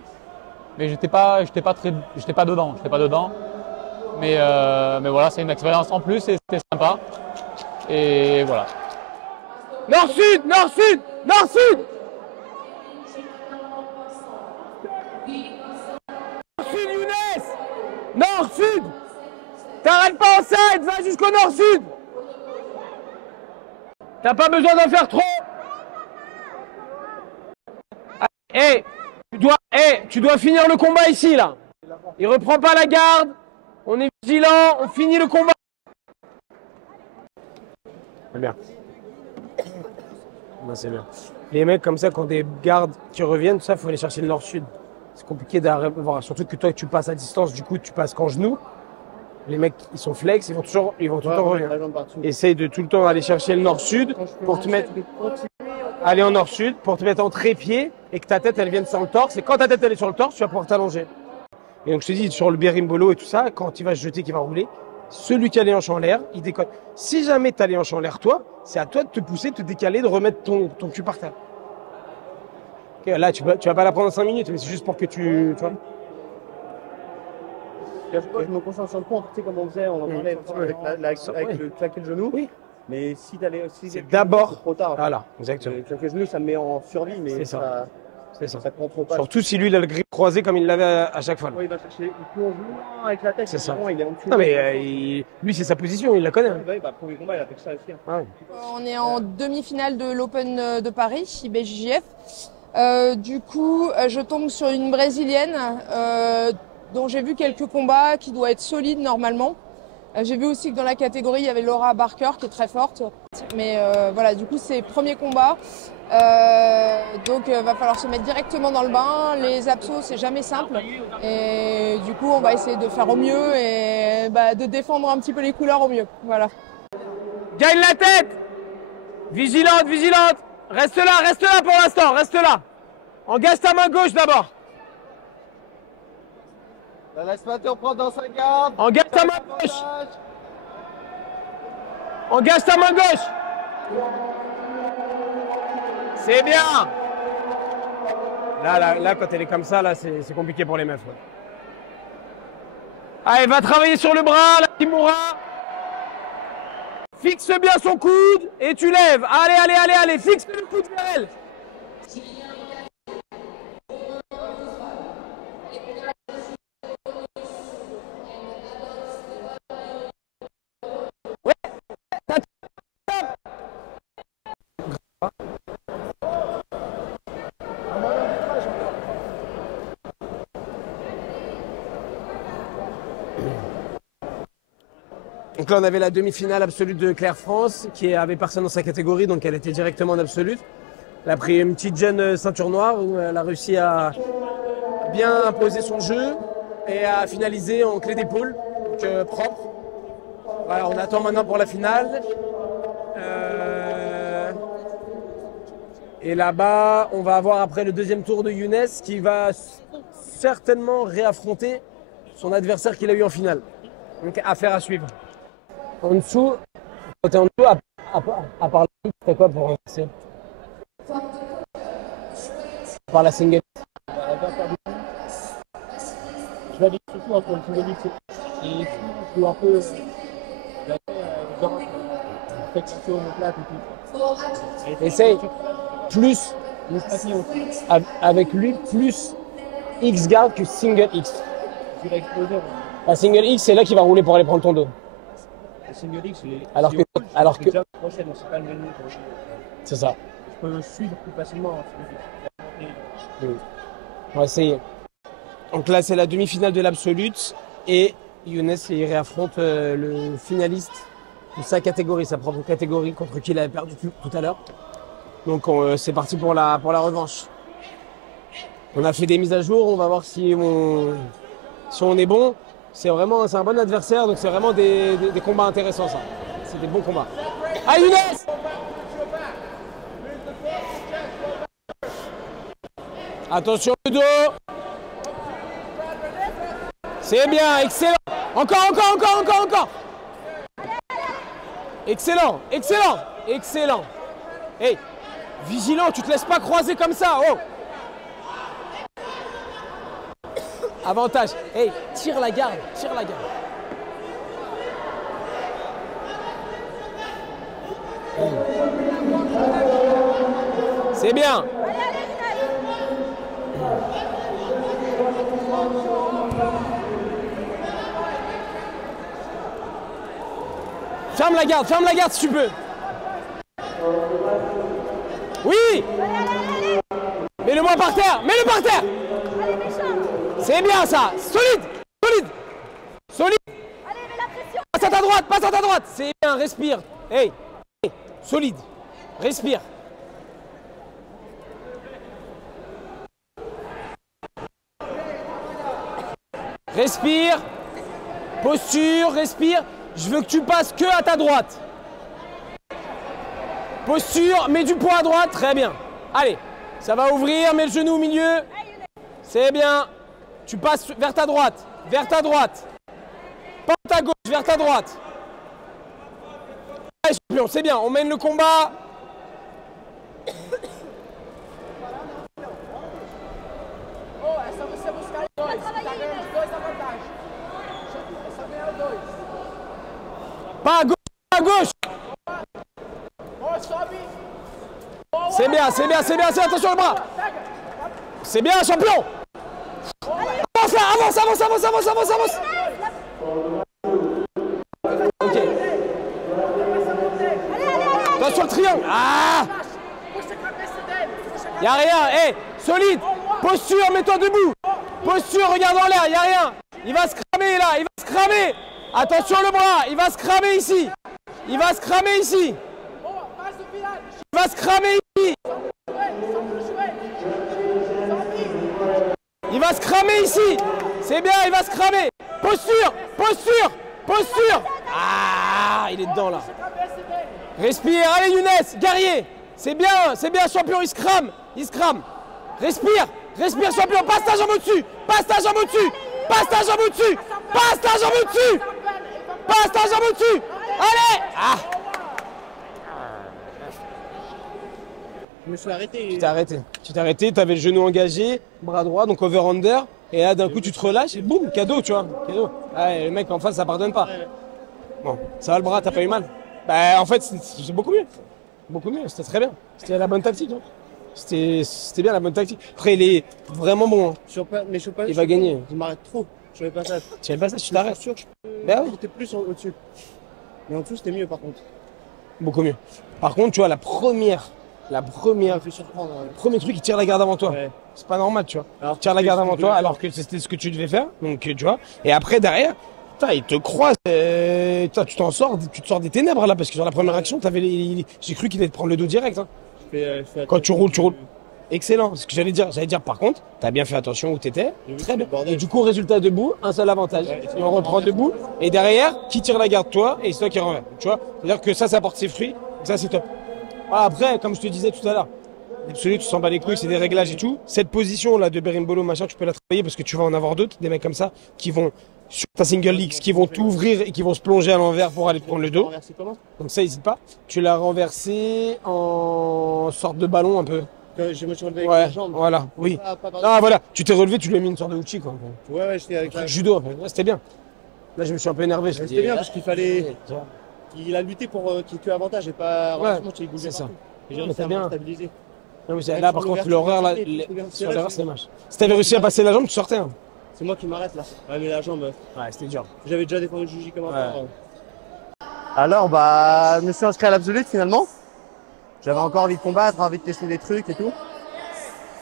Mais j'étais pas dedans. Mais voilà, c'est une expérience en plus et c'était sympa. Et voilà. Nord-Sud, Nord-Sud, Nord-Sud. Nord-Sud, Younes. Nord-Sud. T'arrêtes pas en side, va jusqu'au Nord-Sud. T'as pas besoin d'en faire trop. Tu dois finir le combat ici, là. Il reprend pas la garde. On est vigilant, on finit le combat. C'est bien. C'est bien. Les mecs comme ça, quand des gardes qui reviennent, tout ça, il faut aller chercher le nord-sud. C'est compliqué d'avoir. Surtout que toi, tu passes à distance, du coup, tu passes qu'en genou. Les mecs, ils sont flex, ils vont tout le temps revenir. Essaye de tout le temps aller chercher le nord-sud pour te mettre. Aller en nord-sud pour te mettre en trépied et que ta tête, elle vienne sur le torse. Et quand ta tête, elle est sur le torse, tu vas pouvoir t'allonger. Et donc, je te dis, sur le berimbolo et tout ça, quand il va se jeter, qu'il va rouler, celui qui a les hanches en l'air, il décolle. Si jamais tu as les hanches en l'air, toi, c'est à toi de te pousser, de te décaler, de remettre ton cul par terre. Ok, là, tu vas pas la prendre en 5 minutes, mais c'est juste pour que tu vois. Je me concentre sur le contre, tu sais, comme on faisait, on en parlait avec le claquer le genou. Oui. Mais si t'allais aussi. C'est d'abord. Trop tard. Voilà, exactement. Claquer le genou, ça me met en survie, mais ça. C'est ça. Ça te contrôle pas. Surtout si lui, il a le grip croisé comme il l'avait à chaque fois. Oui, il va chercher. Il plonge loin avec la tête. C'est ça. Il est en dessous. Non, mais lui, c'est sa position, il la connaît. Hein. Oui, premier combat, il a fait ça aussi. Ah, oui. On est en demi-finale de l'Open de Paris, IBJJF. Du coup, je tombe sur une Brésilienne dont j'ai vu quelques combats, qui doit être solide normalement. J'ai vu aussi que dans la catégorie, il y avait Laura Barker qui est très forte. Mais voilà, du coup, c'est premier combat. Donc, va falloir se mettre directement dans le bain. Les absos, c'est jamais simple. Et du coup, on va essayer de faire au mieux et de défendre un petit peu les couleurs au mieux. Voilà. Gagne la tête! Vigilante, vigilante! Reste là pour l'instant, reste là! Engage ta main gauche d'abord! Laisse pas te reprendre dans sa garde. Engage ta main gauche! Engage ta main gauche! C'est bien! Là, quand elle est comme ça, là, c'est compliqué pour les meufs. Ouais. Allez, va travailler sur le bras, la Kimura. Fixe bien son coude et tu lèves. Allez, fixe le coude vers elle. Ouais. Donc là, on avait la demi-finale absolue de Claire France, qui avait personne dans sa catégorie, donc elle était directement en absolue. Elle a pris une petite jeune ceinture noire, où elle a réussi à bien imposer son jeu et à finaliser en clé d'épaule, donc propre. Voilà, on attend maintenant pour la finale. Et là-bas, on va avoir après le deuxième tour de Younes, qui va certainement réaffronter son adversaire qu'il a eu en finale. Donc affaire à suivre. En dessous, quand t'es en dessous, à part la ligne, tu fais quoi pour renverser? À part la single. Je vais aller surtout entre le single X et je joue un peu flexion, plate et tout. Essaye plus avec lui, plus X guard que single X. Tu vas exploser. La single X, c'est là qu'il va rouler pour aller prendre ton dos. Le single X, alors que prochaine, c'est pas le même. C'est ça. Je peux suivre plus facilement. On va essayer. Donc là, c'est la demi-finale de l'absolute et Younes il réaffronte le finaliste de sa catégorie, sa propre catégorie contre qui il avait perdu tout à l'heure. Donc c'est parti pour la revanche. On a fait des mises à jour, on va voir si on est bon. C'est un bon adversaire, donc c'est vraiment des combats intéressants ça. C'est des bons combats. Ah Younes! Attention le dos! C'est bien, excellent! Encore! Excellent! Hey, vigilant, tu te laisses pas croiser comme ça, oh! Avantage. Hey, tire la garde. C'est bien. Ferme la garde si tu peux. Oui. Mets-le-moi par terre. C'est bien ça. Solide. Allez, mets la pression. Passe à ta droite. C'est bien, respire. Hey. Solide. Respire. Respire. Posture, respire. Je veux que tu passes que à ta droite. Posture, mets du poids à droite. Très bien. Allez, ça va ouvrir, mets le genou au milieu. C'est bien. Tu passes vers ta droite. Pas ta gauche, vers ta droite. Allez, champion, c'est bien. On mène le combat. só você buscar os dois. Tá ganhando de 2 a vantagem. É só ganhar os 2. Pas à gauche, pas à gauche. Boa, sobe. C'est bien, c'est bien, c'est bien, attention le bras. C'est bien, champion. Avance là, avance, avance, avance, avance, avance, avance. Ok. Attention le triangle. Ah. Y'a rien, hé, solide. Posture, mets-toi debout. Posture, regarde en l'air, y'a rien. Il va se cramer là, il va se cramer. Attention le bras, il va se cramer ici. Il va se cramer ici. Il va se cramer ici. Il va se cramer ici. C'est bien, il va se cramer. Posture, posture, posture. Ah, il est dedans là. Respire, allez Younes, guerrier. C'est bien champion, il se crame. Il se crame. Respire, respire champion. Passe ta jambe au-dessus. Passe ta jambe au-dessus. Passe ta jambe au-dessus. Passe ta jambe au-dessus. Passe ta jambe au-dessus. Allez. Ah. Je me suis arrêté. Tu t'es arrêté, tu avais le genou engagé, bras droit, donc over-under, et là d'un coup tu te relâches et boum, cadeau, tu vois, cadeau. Ah, le mec en face ça pardonne pas. Bon, ça va le bras, t'as pas eu mal? Bah en fait c'est beaucoup mieux, c'était très bien, c'était la bonne tactique. Hein. C'était bien la bonne tactique. Après il est vraiment bon, hein. Il va gagner. Je m'arrête trop sur les passages. Tu fais le passage, tu t'arrêtes. Sûr, Bah oui. j'étais plus au-dessus. Mais en dessous c'était mieux par contre. Beaucoup mieux. Par contre tu vois le premier truc, il tire la garde avant toi. Ouais. C'est pas normal, tu vois. Il tire la garde avant toi, alors que c'était ce que tu devais faire. Donc, tu vois. Et après, derrière, il te croise. Tu t'en sors, tu te sors des ténèbres là, parce que sur la première action, j'ai cru qu'il allait te prendre le dos direct. Hein. Quand tu roules. Excellent. Ce que j'allais dire, par contre, t'as bien fait attention où t'étais. Très bien. Et du coup, résultat debout, un seul avantage. Et on reprend debout. Et derrière, qui tire la garde, toi, et c'est toi qui renverse. Tu vois. C'est-à-dire que ça porte ses fruits. Ça, c'est top. Après, comme je te disais tout à l'heure, l'absolu, tu s'en bats les couilles, c'est des réglages et tout. Cette position là de Berimbolo, machin, tu peux la travailler parce que tu vas en avoir d'autres, des mecs comme ça, qui vont sur ta single legs, qui vont t'ouvrir et qui vont se plonger à l'envers pour aller te prendre le dos. Donc ça, n'hésite pas. Tu l'as renversé en sorte de ballon un peu. Je me suis relevé avec les jambes. Voilà, oui. Voilà, tu t'es relevé, tu lui as mis une sorte de uchi quoi. Ouais, j'étais avec le judo un peu. Ouais, c'était bien. Là, je me suis un peu énervé. C'était bien parce qu'il fallait. Il a lutté pour qu'il ait que avantage et pas. Ouais, c'est ça. J'ai réussi à stabiliser. Là, par contre, l'horreur, là, sur l'erreur, c'est dommage. Si t'avais réussi à passer la jambe, tu sortais. Hein. C'est moi qui m'arrête là. Ouais, mais la jambe. Ouais, c'était dur. J'avais déjà défendu le juji comme un Alors, je me suis inscrit à l'Absolute finalement. J'avais encore envie de combattre, envie de tester des trucs et tout.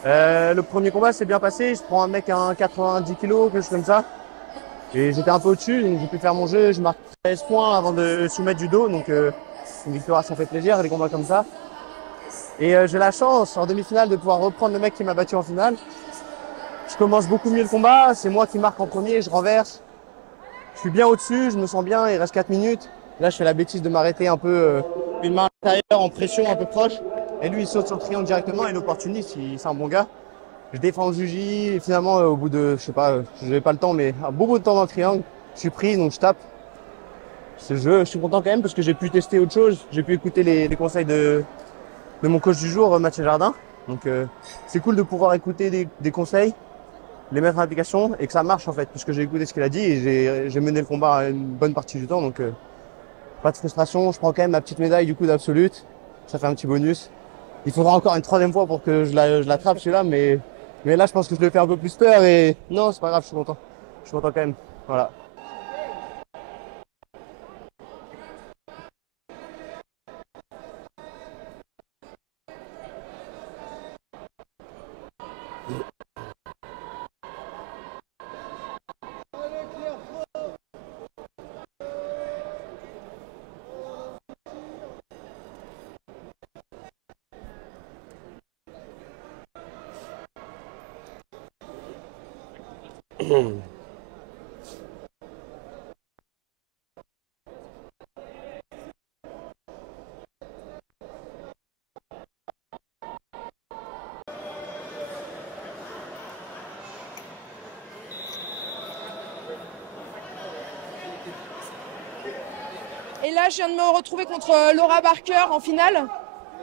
Le premier combat s'est bien passé. Je prends un mec à 90 kg, quelque chose comme ça. Et j'étais un peu au-dessus, donc j'ai pu faire mon jeu. Je marque 13 points avant de soumettre du dos. Donc, une victoire, ça fait plaisir, des combats comme ça. Et j'ai la chance, en demi-finale, de pouvoir reprendre le mec qui m'a battu en finale. Je commence beaucoup mieux le combat. C'est moi qui marque en premier, je renverse. Je suis bien au-dessus, je me sens bien, il reste 4 minutes. Là, je fais la bêtise de m'arrêter un peu, une main à l'intérieur, en pression, un peu proche. Et lui, il saute sur le triangle directement. Et l'opportuniste, c'est un bon gars. Je défends le juji. Et finalement, au bout de, je sais pas, je n'avais pas le temps, mais un beau bout de temps dans le triangle, je suis pris, donc je tape. Je suis content quand même parce que j'ai pu tester autre chose. J'ai pu écouter les conseils de mon coach du jour, Mathieu Jardin. Donc, c'est cool de pouvoir écouter des conseils, les mettre en application et que ça marche en fait, puisque j'ai écouté ce qu'il a dit et j'ai mené le combat à une bonne partie du temps. Donc, pas de frustration. Je prends quand même ma petite médaille du coup d'absolute. Ça fait un petit bonus. Il faudra encore une troisième fois pour que je l'attrape celui-là, mais là je pense que je le fais un peu plus peur et non, c'est pas grave, je suis content. Je suis content quand même. Voilà. Et là, je viens de me retrouver contre Laura Barker en finale.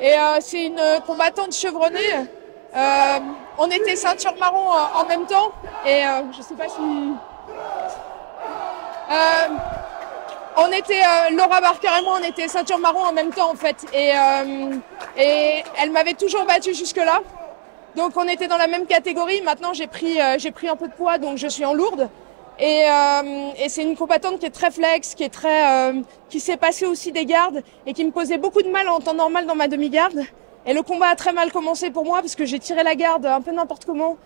Et c'est une combattante chevronnée. on était ceinture marron en même temps. Et je sais pas si... on était, Laura Barker et moi, on était ceinture marron en même temps en fait. Et elle m'avait toujours battue jusque-là. Donc on était dans la même catégorie. Maintenant j'ai pris un peu de poids, donc je suis en lourde. Et c'est une combattante qui est très flex, qui sait passer aussi des gardes et qui me posait beaucoup de mal en temps normal dans ma demi-garde. Et le combat a très mal commencé pour moi parce que j'ai tiré la garde un peu n'importe comment.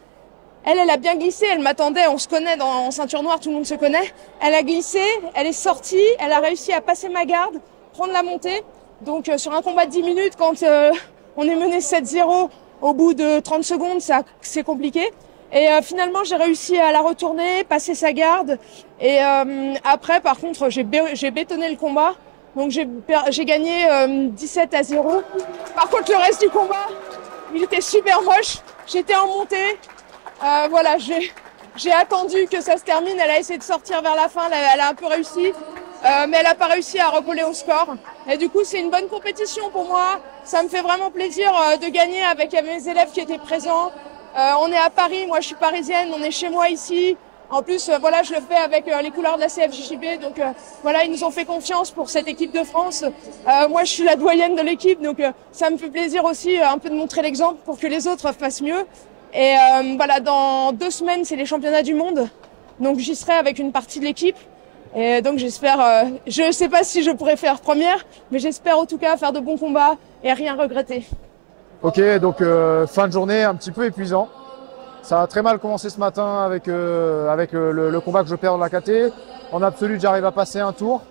Elle a bien glissé, elle m'attendait, on se connaît en ceinture noire, tout le monde se connaît. Elle a glissé, elle est sortie, elle a réussi à passer ma garde, prendre la montée. Donc sur un combat de 10 minutes, quand on est mené 7-0, au bout de 30 secondes, c'est compliqué. Et finalement, j'ai réussi à la retourner, passer sa garde. Et après, par contre, j'ai bétonné le combat. Donc j'ai gagné 17-0. Par contre, le reste du combat, il était super moche. J'étais en montée. Voilà, j'ai attendu que ça se termine. Elle a essayé de sortir vers la fin. Elle a un peu réussi. Mais elle n'a pas réussi à recoller au score. Et du coup, c'est une bonne compétition pour moi. Ça me fait vraiment plaisir de gagner avec mes élèves qui étaient présents. On est à Paris, moi je suis parisienne, on est chez moi ici. En plus, voilà, je le fais avec les couleurs de la CFJJB. Donc voilà, ils nous ont fait confiance pour cette équipe de France. Moi, je suis la doyenne de l'équipe, donc ça me fait plaisir aussi un peu de montrer l'exemple pour que les autres fassent mieux. Et voilà, dans 2 semaines, c'est les championnats du monde. Donc j'y serai avec une partie de l'équipe. Et donc j'espère, je ne sais pas si je pourrai faire première, mais j'espère en tout cas faire de bons combats et rien regretter. Ok, donc fin de journée un petit peu épuisant. Ça a très mal commencé ce matin avec le combat que je perds dans la KT. En absolu, j'arrive à passer un tour.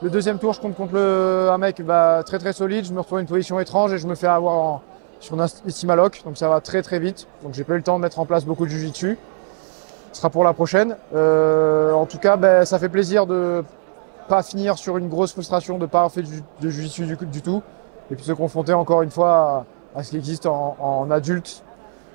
Le deuxième tour, je compte contre un mec très très solide. Je me retrouve dans une position étrange et je me fais avoir sur un estima lock. Donc ça va très très vite. Donc j'ai pas eu le temps de mettre en place beaucoup de jiu-jitsu. Ce sera pour la prochaine. En tout cas, ça fait plaisir de pas finir sur une grosse frustration, de pas avoir fait de jiu-jitsu du tout. Et puis se confronter encore une fois à ce qui existe en adulte,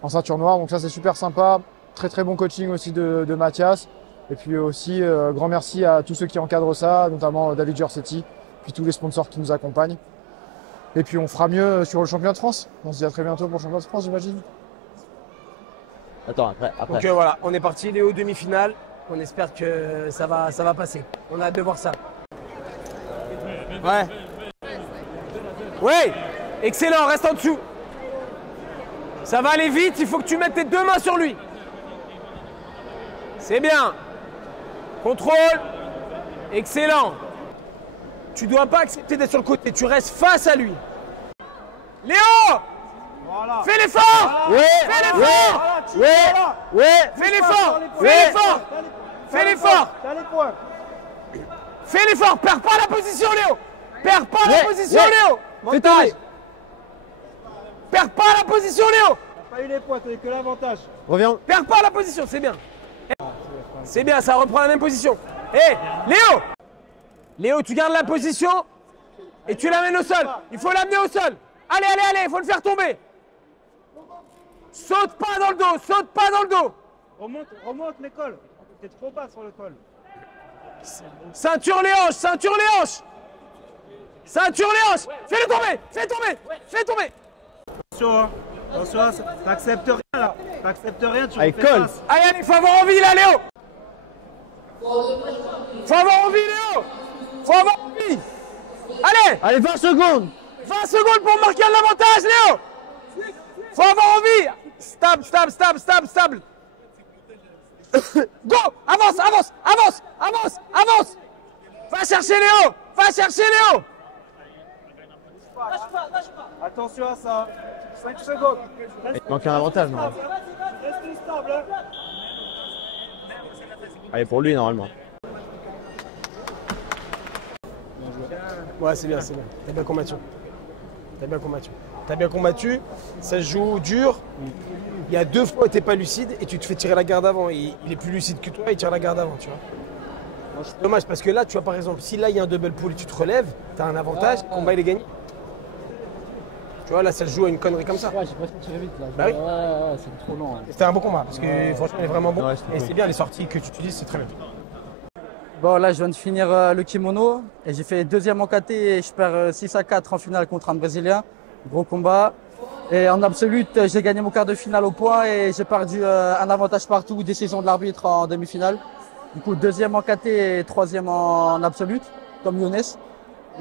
en ceinture noire. Donc ça, c'est super sympa. Très très bon coaching aussi de Mathias. Et puis aussi, grand merci à tous ceux qui encadrent ça, notamment David Giorsetti, puis tous les sponsors qui nous accompagnent. Et puis on fera mieux sur le championnat de France. On se dit à très bientôt pour le championnat de France, j'imagine. Attends, après. Donc voilà, on est parti, Léo, demi-finale. On espère que ça va passer. On a hâte de voir ça. Ouais. Ouais, excellent, reste en dessous. Ça va aller vite, il faut que tu mettes tes 2 mains sur lui. C'est bien. Contrôle. Excellent. Tu dois pas accepter d'être sur le côté, tu restes face à lui. Léo, voilà. Fais l'effort. Ouais. Fais l'effort. Ouais. Fais l'effort. Fais l'effort. Fais l'effort. Fais l'effort. Perds pas la position, Léo. Perds pas la position, Léo. Montage. Perds pas la position, Léo. T'as pas eu les points, t'as eu que l'avantage. Reviens. Perds pas la position, c'est bien. C'est bien, ça reprend la même position. Hé, Léo. Léo, tu gardes la position et tu l'amènes au sol. Il faut l'amener au sol. Allez, il faut le faire tomber. Saute pas dans le dos, saute pas dans le dos. Remonte les cols. T'es trop bas sur le col. Ceinture les hanches, ceinture les hanches. Ceinture les hanches. Fais-le tomber, fais tomber. Attention, t'acceptes rien là. T'acceptes rien, tu refais colle. face. Allez, il faut avoir envie là, Léo. Faut avoir envie, Léo. Faut avoir envie. Allez, 20 secondes. 20 secondes pour marquer l'avantage, Léo. Faut avoir envie. Stable. Go. Avance. Va chercher Léo. Lâche pas. Attention à ça. 5 secondes. Il te manque un avantage, non? Reste stable. Hein. Allez, pour lui, normalement. Ouais, c'est bien. T'as bien combattu. Ça se joue dur. Il y a 2 fois où t'es pas lucide et tu te fais tirer la garde avant. Il est plus lucide que toi, il tire la garde avant, tu vois. C'est dommage parce que là, tu vois, par exemple, si là il y a un double pull et tu te relèves, t'as un avantage, le combat il est gagné. Tu vois, là, ça se joue à une connerie comme ça. Ouais, j'ai presque tiré vite là. Bah oui. Ouais, c'est trop long. C'était un bon combat parce que franchement, il est vraiment bon. Ouais, et c'est bien les sorties que tu utilises, c'est très bien. Bon, là, je viens de finir le kimono et j'ai fait 2e en KT et je perds 6-4 en finale contre un Brésilien. Gros combat. Et en absolute, j'ai gagné mon quart de finale au point et j'ai perdu un avantage partout, décision de l'arbitre en demi-finale. Du coup, deuxième en KT et troisième en absolute, comme Younes.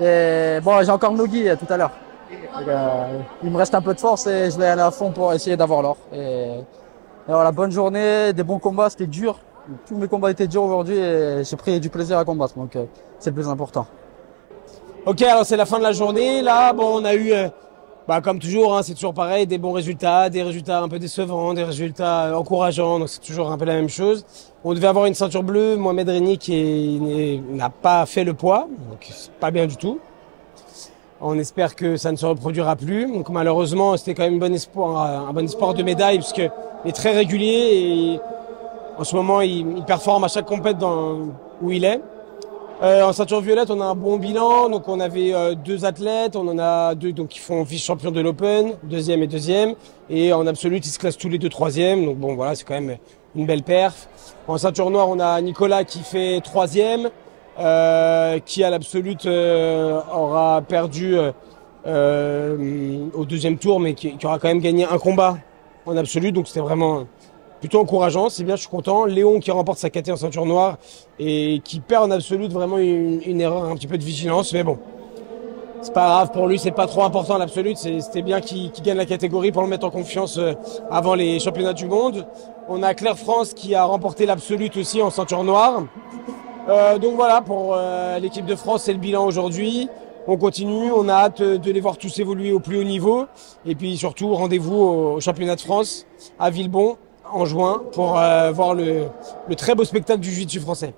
Et bon, j'ai encore Nogi tout à l'heure. Il me reste un peu de force et je vais aller à fond pour essayer d'avoir l'or. Et voilà, bonne journée, des bons combats, c'était dur. Tous mes combats étaient durs aujourd'hui et j'ai pris du plaisir à combattre, donc c'est le plus important. Ok, alors c'est la fin de la journée. Là, bon, on a eu, comme toujours, hein, c'est toujours pareil, des bons résultats, des résultats un peu décevants, des résultats encourageants, donc c'est toujours un peu la même chose. On devait avoir une ceinture bleue, Mohamed Reni qui n'a pas fait le poids, donc c'est pas bien du tout. On espère que ça ne se reproduira plus. Donc malheureusement, c'était quand même un bon espoir de médaille, puisqu'il est très régulier et en ce moment, il performe à chaque compétition où il est. En ceinture violette, on a un bon bilan. Donc, on avait 2 athlètes. On en a 2 donc, qui font vice-champion de l'Open, deuxième et deuxième. Et en absolute, ils se classent tous les 2 troisième. Donc, bon, voilà, c'est quand même une belle perf. En ceinture noire, on a Nicolas qui fait troisième, qui à l'absolute aura perdu au deuxième tour, mais qui aura quand même gagné un combat en absolute. Donc, c'était vraiment plutôt encourageant, c'est bien, je suis content. Léon qui remporte sa KT en ceinture noire et qui perd en absolute, vraiment une erreur, un petit peu de vigilance, mais bon, c'est pas grave pour lui, c'est pas trop important l'absolute, c'était bien qu'il gagne la catégorie pour le mettre en confiance avant les championnats du monde. On a Claire France qui a remporté l'absolute aussi en ceinture noire. Donc voilà, pour l'équipe de France, c'est le bilan aujourd'hui. On continue, on a hâte de les voir tous évoluer au plus haut niveau. Et puis surtout, rendez-vous au championnat de France à Villebon en juin pour voir le très beau spectacle du jiu-jitsu français.